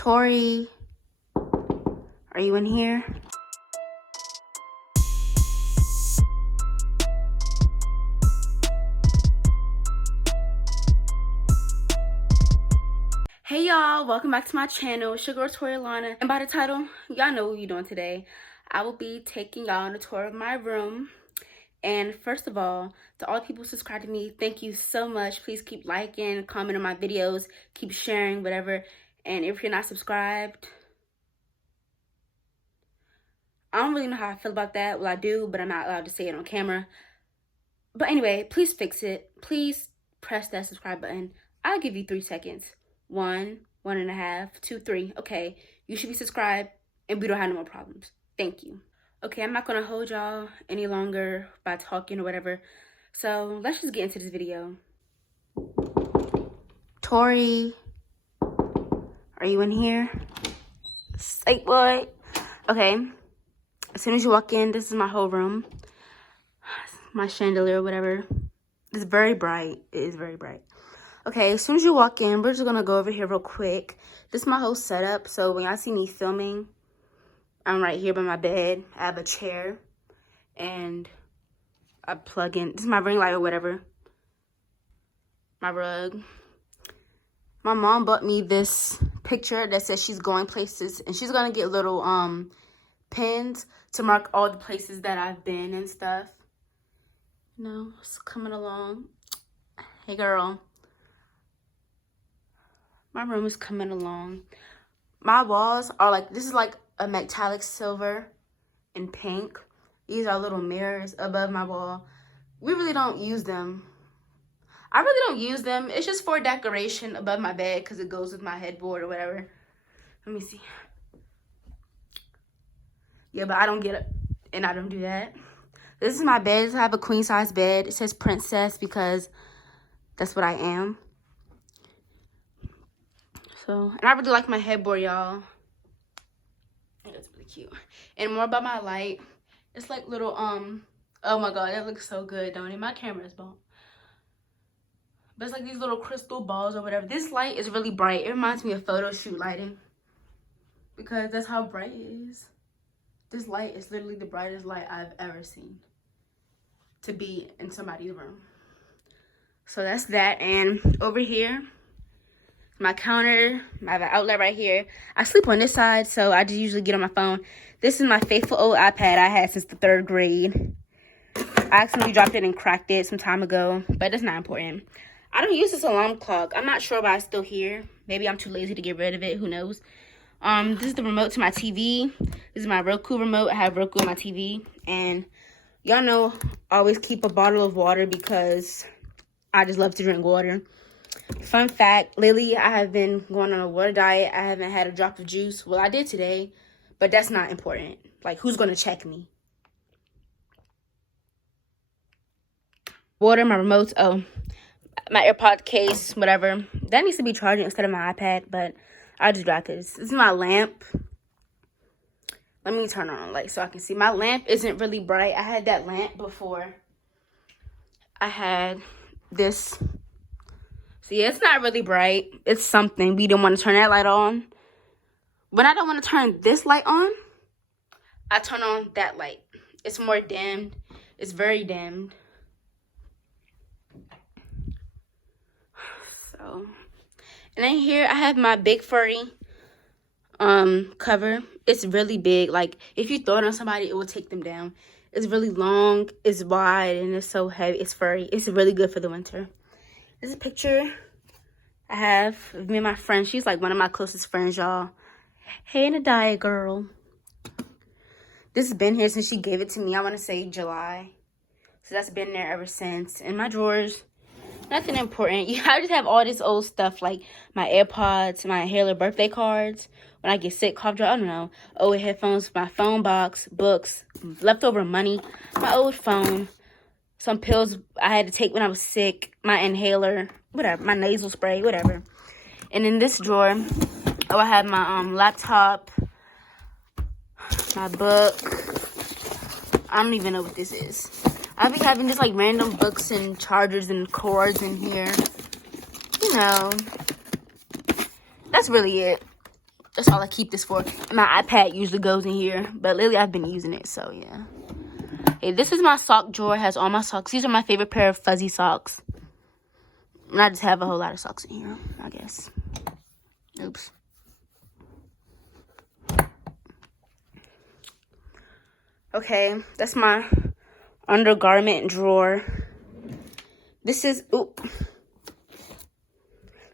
Tori, are you in here? Hey y'all, welcome back to my channel. It's your girl Tori Lana, and by the title, y'all know what we're doing today. I will be taking y'all on a tour of my room. And first of all, to all the people who subscribe to me, thank you so much. Please keep liking, commenting on my videos, keep sharing, whatever. And if you're not subscribed, I don't really know how I feel about that. Well, I do, but I'm not allowed to say it on camera. But anyway, please fix it. Please press that subscribe button. I'll give you 3 seconds. 1, 1.5, 2, 3. Okay, you should be subscribed and we don't have no more problems. Thank you. Okay, I'm not gonna hold y'all any longer by talking or whatever. So let's just get into this video. Tori, are you in here? Say what? Okay, as soon as you walk in, this is my whole room. My chandelier or whatever. It's very bright. It is very bright. Okay, as soon as you walk in, we're just gonna go over here real quick. This is my whole setup. So when y'all see me filming, I'm right here by my bed. I have a chair and I plug in. This is my ring light or whatever. My rug. My mom bought me this picture that says she's going places, and she's gonna get little pins to mark all the places that I've been and stuff. You know, it's coming along. Hey girl. My room is coming along. My walls are like, this is like a metallic silver and pink. These are little mirrors above my wall. We really don't use them. I really don't use them. It's just for decoration above my bed because it goes with my headboard or whatever. Let me see. Yeah, but I don't get it and I don't do that. This is my bed. I have a queen size bed. It says princess because that's what I am. So, and I really like my headboard, y'all. It's really cute. And more about my light. It's like little, oh my god, that looks so good, don't it? My camera is bump. But it's like these little crystal balls or whatever. This light is really bright. It reminds me of photo shoot lighting. Because that's how bright it is. This light is literally the brightest light I've ever seen to be in somebody's room. So that's that. And over here, my counter, I have an outlet right here. I sleep on this side, so I just usually get on my phone. This is my faithful old iPad I had since the 3rd grade. I accidentally dropped it and cracked it some time ago, but that's not important. I don't use this alarm clock. I'm not sure why it's still here. Maybe I'm too lazy to get rid of it. Who knows? This is the remote to my TV. This is my Roku remote. I have Roku on my TV. And y'all know I always keep a bottle of water because I just love to drink water. Fun fact, lately I have been going on a water diet. I haven't had a drop of juice. Well, I did today, but that's not important. Like, who's going to check me? Water, my remotes, oh, my AirPod case, whatever. That needs to be charging instead of my iPad, but I just got this. This is my lamp. Let me turn on a light so I can see. My lamp isn't really bright. I had that lamp before. I had this. So yeah, it's not really bright. It's something. We didn't want to turn that light on. When I don't want to turn this light on, I turn on that light. It's more dimmed. It's very dimmed. So, and then here I have my big furry cover. It's really big. Like, if you throw it on somebody, it will take them down. It's really long, it's wide, and it's so heavy. It's furry. It's really good for the winter. This is a picture I have of me and my friend. She's like one of my closest friends, y'all. Hey, in a diet, girl. This has been here since she gave it to me. I want to say July. So that's been there ever since. In my drawers, nothing important. I just have all this old stuff like my AirPods, my inhaler birthday cards. When I get sick, cough drop, I don't know. Old headphones, my phone box, books, leftover money, my old phone. Some pills I had to take when I was sick, my inhaler, whatever, my nasal spray, whatever. And in this drawer, oh, I have my laptop, my book. I don't even know what this is. I'll be having just like random books and chargers and cords in here. You know, that's really it. That's all I keep this for. My iPad usually goes in here, but lately I've been using it, so yeah. Hey, this is my sock drawer. It has all my socks. These are my favorite pair of fuzzy socks. And I just have a whole lot of socks in here, I guess. Oops. Okay, that's my undergarment drawer. This is, oop.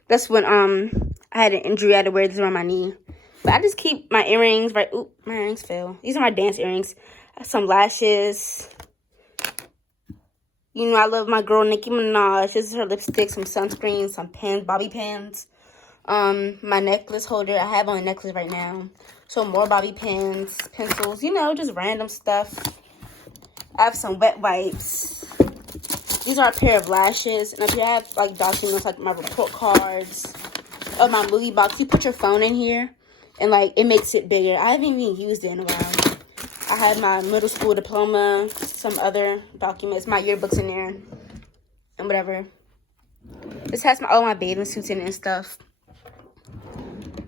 That's when I had an injury. I had to wear this around my knee. But I just keep my earrings right. Oop, my earrings fell. These are my dance earrings. Some lashes. You know, I love my girl Nicki Minaj. This is her lipstick, some sunscreen, some pins, bobby pins. My necklace holder. I have on a necklace right now. So more bobby pins, pencils, you know, just random stuff. I have some wet wipes. These are a pair of lashes. And if you have like documents like my report cards or my movie box, you put your phone in here and like it makes it bigger. I haven't even used it in a while. I have my middle school diploma, some other documents, my yearbooks in there, and whatever. This has all my bathing suits in it and stuff.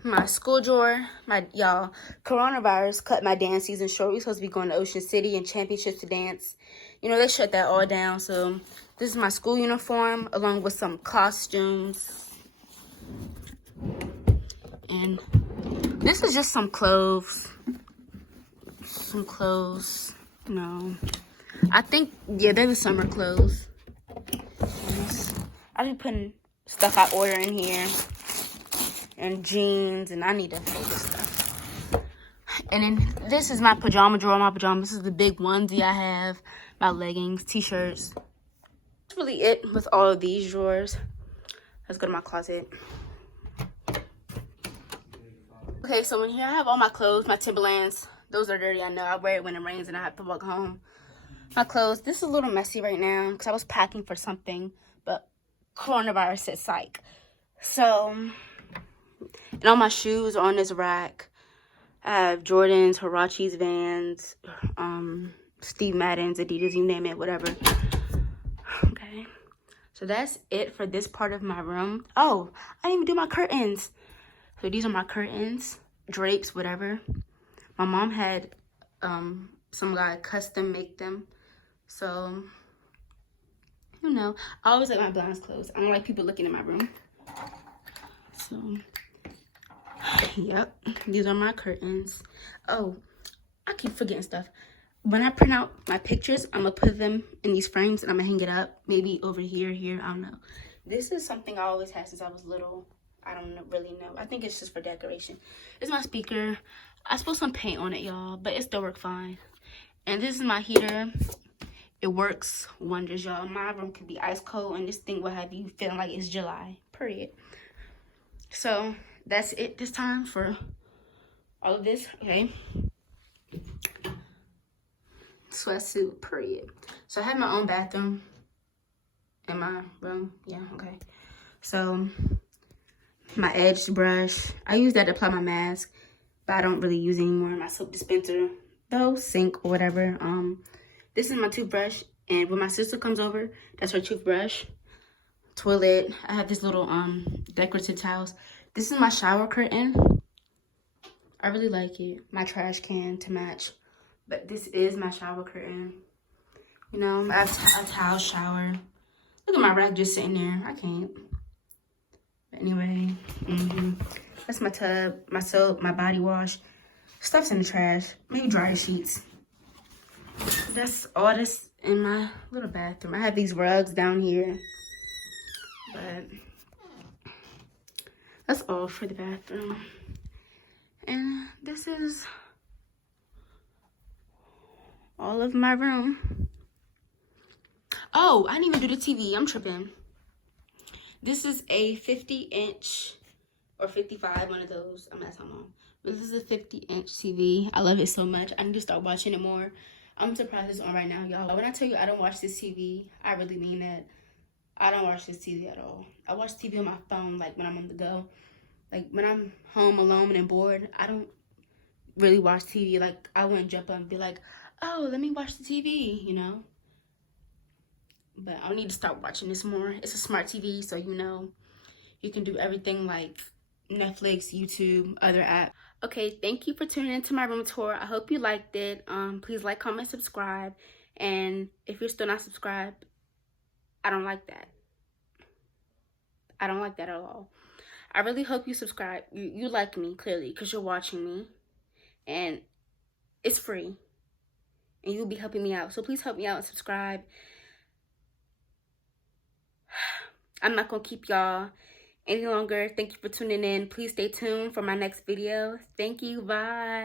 My school drawer. Y'all, coronavirus cut my dance season short. We were supposed to be going to Ocean City and championships to dance. You know, they shut that all down. So this is my school uniform along with some costumes. And this is just some clothes. Some clothes. No. I think, yeah, they're the summer clothes. I've been putting stuff I order in here. And jeans, and I need to fold this stuff. And then this is my pajama drawer. My pajamas. This is the big onesie I have. My leggings, t-shirts. That's really it with all of these drawers. Let's go to my closet. Okay, so in here I have all my clothes, my Timberlands. Those are dirty, I know. I wear it when it rains and I have to walk home. My clothes. This is a little messy right now because I was packing for something, but coronavirus said psych. So, and all my shoes are on this rack. I have Jordans, Huaraches, Vans, Steve Madden's, Adidas, you name it, whatever. Okay. So that's it for this part of my room. Oh, I didn't even do my curtains. So these are my curtains, drapes, whatever. My mom had some guy custom make them. So, you know, I always like my blinds closed. I don't like people looking in my room. So, yep, these are my curtains. Oh, I keep forgetting stuff. When I print out my pictures, I'm going to put them in these frames and I'm going to hang it up. Maybe over here, I don't know. This is something I always had since I was little. I don't really know. I think it's just for decoration. It's my speaker. I spilled some paint on it, y'all, but it still worked fine. And this is my heater. It works wonders, y'all. My room could be ice cold, and this thing will have you feeling like it's July. Period. So that's it this time for all of this. Okay. Sweatsuit. Period. So I have my own bathroom in my room. Yeah. Okay. So my edge brush. I use that to apply my mask, but I don't really use anymore. My soap dispenser, though, sink or whatever. This is my toothbrush, and when my sister comes over, that's her toothbrush. Toilet. I have this little decorative towels. This is my shower curtain. I really like it. My trash can to match, but this is my shower curtain. You know, I have a towel shower. Look at my rack just sitting there. I can't. But anyway, that's my tub, my soap, my body wash. Stuff's in the trash. Maybe dryer sheets. That's all this in my little bathroom. I have these rugs down here. But that's all for the bathroom. And this is all of my room. Oh, I didn't even do the TV. I'm tripping. This is a 50-inch or 55, one of those. I'm asking my mom. But this is a 50-inch TV. I love it so much. I need to start watching it more. I'm surprised it's on right now, y'all. When I tell you I don't watch this TV, I really mean that. I don't watch this TV at all. I watch TV on my phone, like when I'm on the go. Like when I'm home alone and bored, I don't really watch TV. Like I wouldn't jump up and be like, oh, let me watch the TV, you know. But I need to start watching this more. It's a smart TV, so you know you can do everything like Netflix, YouTube, other apps. Okay, thank you for tuning into my room tour. I hope you liked it. Please like, comment, subscribe. And if you're still not subscribed, I don't like that. I don't like that at all. I really hope you subscribe. You like me, clearly, because you're watching me. And it's free. And you'll be helping me out. So please help me out and subscribe. I'm not going to keep y'all any longer. Thank you for tuning in. Please stay tuned for my next video. Thank you. Bye.